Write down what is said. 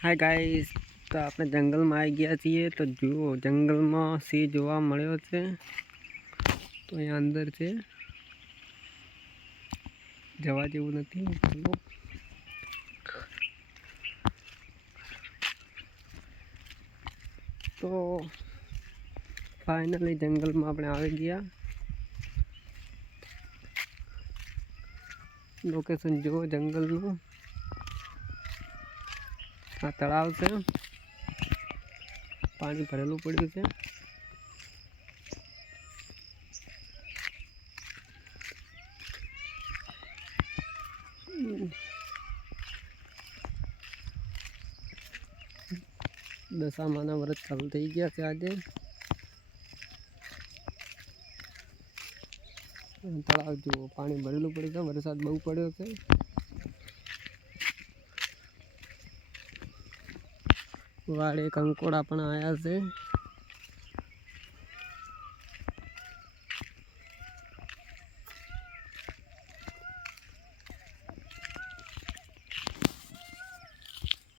Hi guys, તો આપણે જંગલમાં આવી ગયા છીએ. તો જુઓ, જંગલમાં સિંહ જોવા મળ્યો છે. તો અહીંયા અંદર છે, જવા જેવું નથી. ચલો તો ફાઇનલી જંગલમાં આપણે આવી ગયા. લોકેશન જુઓ જંગલનું. આ તળાવ છે, પાણી ભરેલું પડ્યું છે. દશામાના વ્રત ચાલુ થઈ ગયા છે આજે. તળાવ જુઓ, પાણી ભરેલું પડ્યું છે. વરસાદ બહુ પડ્યો છે. વાળે કંકોડા પણ આવ્યા છે.